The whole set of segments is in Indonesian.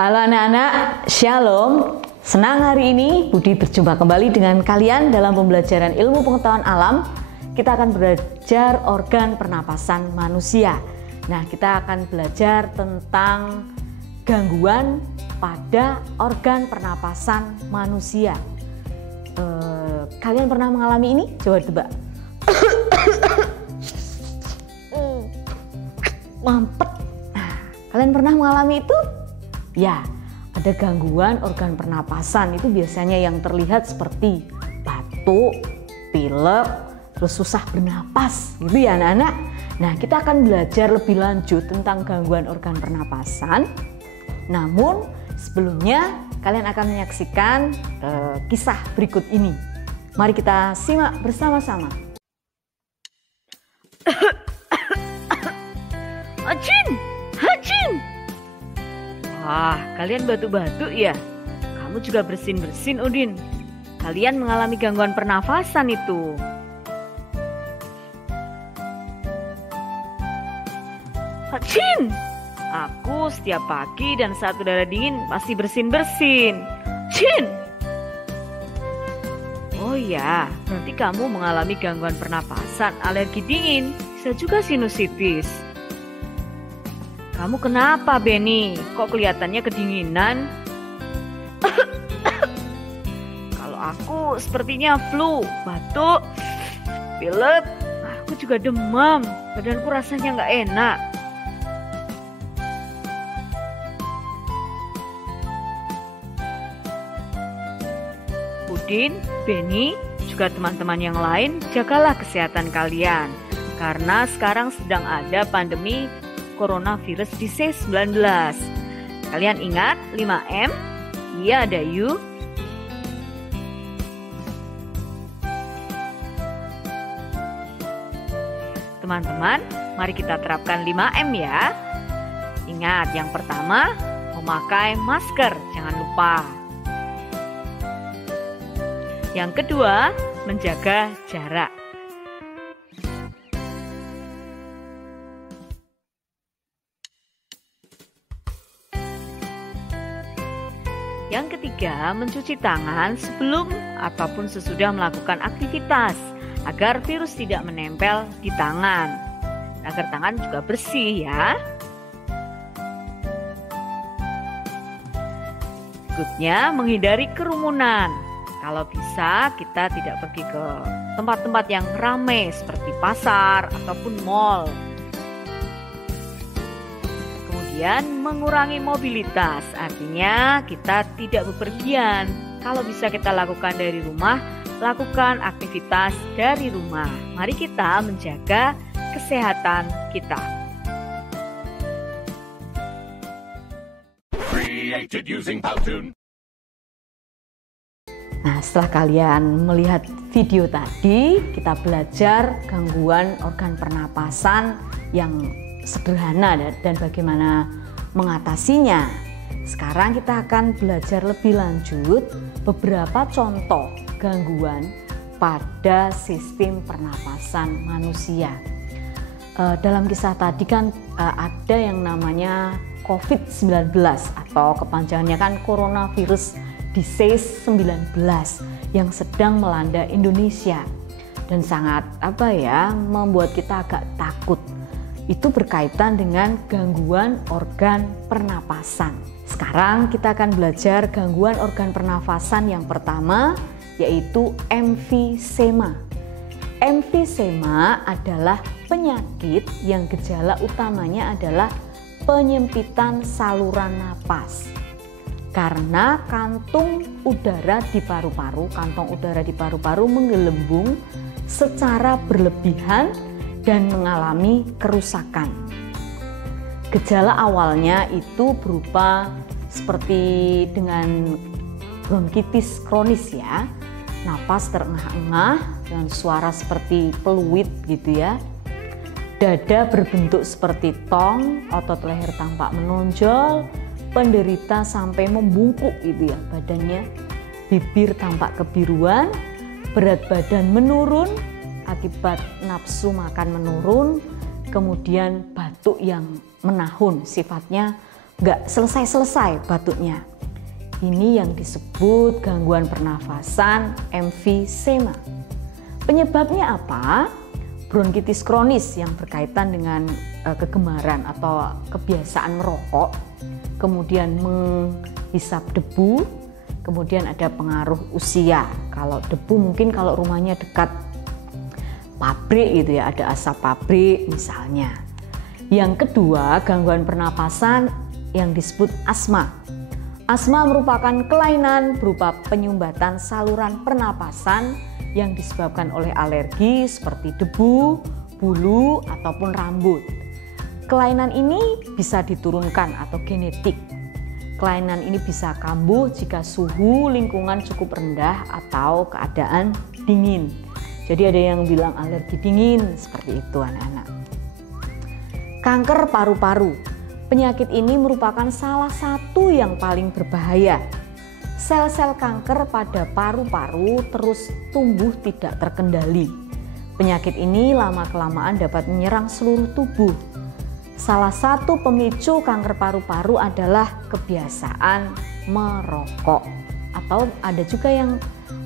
Halo anak-anak, Shalom. Senang hari ini Budi berjumpa kembali dengan kalian dalam pembelajaran ilmu pengetahuan alam. Kita akan belajar organ pernapasan manusia. Nah, kita akan belajar tentang gangguan pada organ pernapasan manusia. Kalian pernah mengalami ini? Coba tebak. Mampet. Nah, kalian pernah mengalami itu? Ya, ada gangguan organ pernapasan itu biasanya yang terlihat seperti batuk, pilek, terus susah bernapas gitu ya anak-anak. Nah, kita akan belajar lebih lanjut tentang gangguan organ pernapasan. Namun sebelumnya kalian akan menyaksikan kisah berikut ini. Mari kita simak bersama-sama. Hacin, hacin. Wah, kalian batuk-batuk ya? Kamu juga bersin-bersin, Udin. Kalian mengalami gangguan pernafasan itu. Hacin! Aku setiap pagi dan saat udara dingin pasti bersin-bersin. Cin! Oh ya, nanti kamu mengalami gangguan pernapasan, alergi dingin, bisa juga sinusitis. Kamu kenapa, Benny? Kok kelihatannya kedinginan? Kalau aku sepertinya flu, batuk, pilek. Aku juga demam, badanku rasanya nggak enak. Udin, Benny, juga teman-teman yang lain, jagalah kesehatan kalian. Karena sekarang sedang ada pandemi coronavirus disease 19. Kalian ingat 5M? Iya, ada you. Teman-teman, mari kita terapkan 5M ya. Ingat, yang pertama, memakai masker, jangan lupa. Yang kedua, menjaga jarak. Yang ketiga, mencuci tangan sebelum ataupun sesudah melakukan aktivitas agar virus tidak menempel di tangan. Agar tangan juga bersih ya. Berikutnya, menghindari kerumunan. Kalau bisa, kita tidak pergi ke tempat-tempat yang ramai seperti pasar ataupun mall. Kemudian mengurangi mobilitas, artinya kita tidak bepergian. Kalau bisa kita lakukan dari rumah, lakukan aktivitas dari rumah. Mari kita menjaga kesehatan kita. Nah, setelah kalian melihat video tadi, kita belajar gangguan organ pernapasan yang sederhana dan bagaimana mengatasinya. Sekarang kita akan belajar lebih lanjut beberapa contoh gangguan pada sistem pernapasan manusia. Dalam kisah tadi kan ada yang namanya COVID-19 atau kepanjangannya kan coronavirus disease 19 yang sedang melanda Indonesia dan sangat membuat kita agak takut. Itu berkaitan dengan gangguan organ pernapasan. Sekarang kita akan belajar gangguan organ pernapasan yang pertama, yaitu emfisema. Emfisema adalah penyakit yang gejala utamanya adalah penyempitan saluran napas. Karena kantong udara di paru-paru menggelembung secara berlebihan dan mengalami kerusakan. Gejala awalnya itu berupa seperti dengan bronkitis kronis ya, napas terengah-engah dengan suara seperti peluit gitu ya. Dada berbentuk seperti tong, otot leher tampak menonjol, penderita sampai membungkuk gitu ya badannya. Bibir tampak kebiruan, berat badan menurun akibat nafsu makan menurun, kemudian batuk yang menahun, sifatnya nggak selesai-selesai batuknya. Ini yang disebut gangguan pernafasan emfisema. Penyebabnya apa? Bronkitis kronis yang berkaitan dengan kegemaran atau kebiasaan merokok, kemudian menghisap debu, kemudian ada pengaruh usia. Kalau debu mungkin kalau rumahnya dekat pabrik gitu ya, ada asap pabrik misalnya. Yang kedua, gangguan pernapasan yang disebut asma. Asma merupakan kelainan berupa penyumbatan saluran pernapasan yang disebabkan oleh alergi seperti debu, bulu, ataupun rambut. Kelainan ini bisa diturunkan atau genetik. Kelainan ini bisa kambuh jika suhu lingkungan cukup rendah atau keadaan dingin. Jadi ada yang bilang alergi dingin, seperti itu anak-anak. Kanker paru-paru. Penyakit ini merupakan salah satu yang paling berbahaya. Sel-sel kanker pada paru-paru terus tumbuh tidak terkendali. Penyakit ini lama-kelamaan dapat menyerang seluruh tubuh. Salah satu pemicu kanker paru-paru adalah kebiasaan merokok. Atau ada juga yang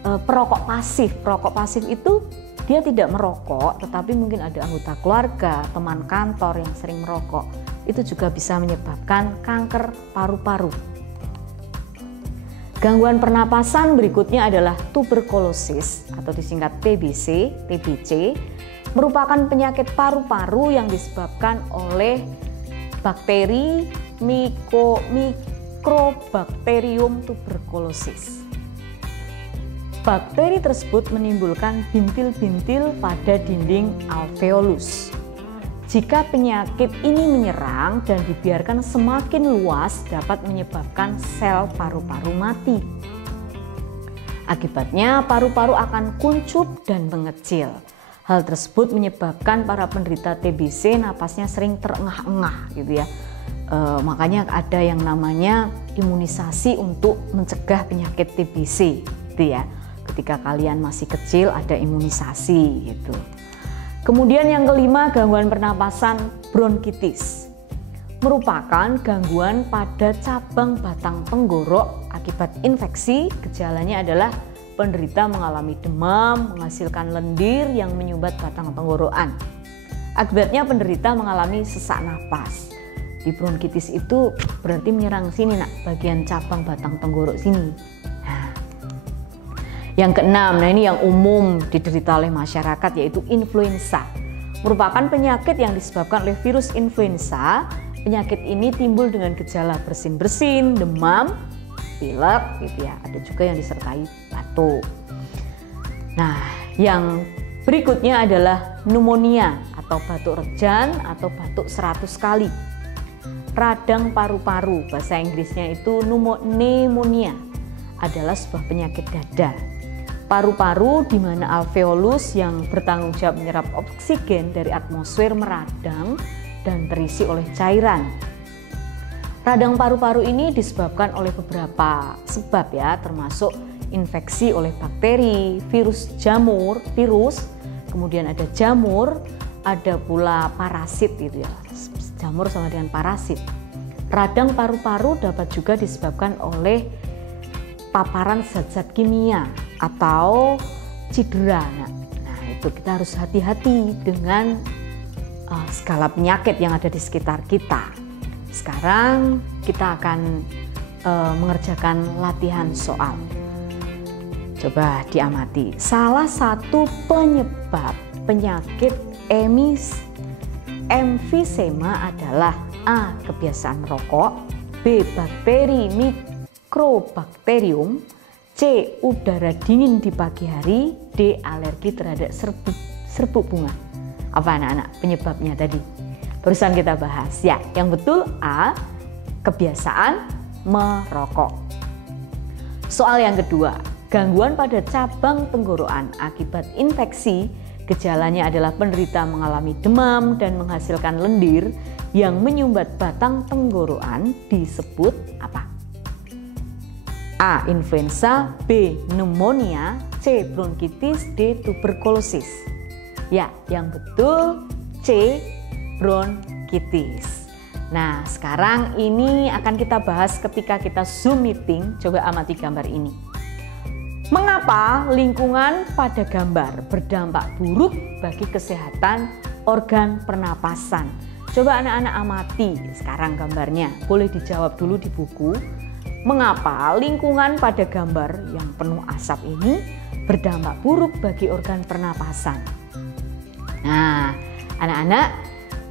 perokok pasif. Perokok pasif itu dia tidak merokok, tetapi mungkin ada anggota keluarga, teman kantor yang sering merokok. Itu juga bisa menyebabkan kanker paru-paru. Gangguan pernapasan berikutnya adalah tuberkulosis atau disingkat TBC, merupakan penyakit paru-paru yang disebabkan oleh bakteri Mycobacterium tuberculosis. Bakteri tersebut menimbulkan bintil-bintil pada dinding alveolus. Jika penyakit ini menyerang dan dibiarkan semakin luas dapat menyebabkan sel paru-paru mati. Akibatnya paru-paru akan kuncup dan mengecil. Hal tersebut menyebabkan para penderita TBC napasnya sering terengah-engah gitu ya. Makanya ada yang namanya imunisasi untuk mencegah penyakit TBC gitu ya. Ketika kalian masih kecil ada imunisasi gitu. Kemudian yang kelima, gangguan pernapasan bronkitis. Merupakan gangguan pada cabang batang tenggorok akibat infeksi. Gejalanya adalah penderita mengalami demam, menghasilkan lendir yang menyumbat batang tenggorokan. Akibatnya penderita mengalami sesak napas. Di bronkitis itu berarti menyerang sini nak, bagian cabang batang tenggorok sini. Yang keenam, nah ini yang umum diderita oleh masyarakat yaitu influenza. Merupakan penyakit yang disebabkan oleh virus influenza. Penyakit ini timbul dengan gejala bersin-bersin, demam, pilek gitu ya. Ada juga yang disertai batuk. Nah, yang berikutnya adalah pneumonia atau batuk rejan atau batuk 100 kali. Radang paru-paru, bahasa Inggrisnya itu pneumonia, adalah sebuah penyakit dada. Paru-paru di mana alveolus yang bertanggung jawab menyerap oksigen dari atmosfer meradang dan terisi oleh cairan. Radang paru-paru ini disebabkan oleh beberapa sebab ya, termasuk infeksi oleh bakteri, virus, kemudian ada jamur, ada pula parasit gitu ya. Jamur sama dengan parasit. Radang paru-paru dapat juga disebabkan oleh paparan zat-zat kimia atau cedera. Nah, itu kita harus hati-hati dengan skala penyakit yang ada di sekitar kita. Sekarang kita akan mengerjakan latihan soal. Coba diamati. Salah satu penyebab penyakit emfisema adalah A. Kebiasaan merokok, B. Bakteri Mycobacterium, C. Udara dingin di pagi hari, D. Alergi terhadap serbuk bunga. Apa anak-anak penyebabnya tadi? Barusan kita bahas ya. Yang betul A. Kebiasaan merokok. Soal yang kedua, gangguan pada cabang tenggorokan akibat infeksi. Gejalanya adalah penderita mengalami demam dan menghasilkan lendir yang menyumbat batang tenggorokan, disebut apa? A. Influenza, B. Pneumonia, C. Bronkitis, D. Tuberkulosis. Ya, yang betul C. Bronkitis. Nah, sekarang ini akan kita bahas ketika kita Zoom meeting. Coba amati gambar ini. Mengapa lingkungan pada gambar berdampak buruk bagi kesehatan organ pernapasan? Coba anak-anak amati sekarang gambarnya. Boleh dijawab dulu di buku. Mengapa lingkungan pada gambar yang penuh asap ini berdampak buruk bagi organ pernapasan? Nah, anak-anak,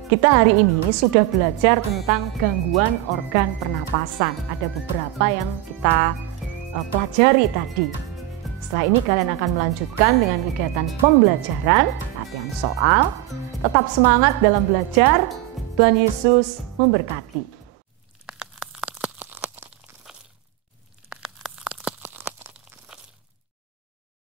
kita hari ini sudah belajar tentang gangguan organ pernapasan. Ada beberapa yang kita pelajari tadi. Setelah ini kalian akan melanjutkan dengan kegiatan pembelajaran, latihan soal. Tetap semangat dalam belajar. Tuhan Yesus memberkati.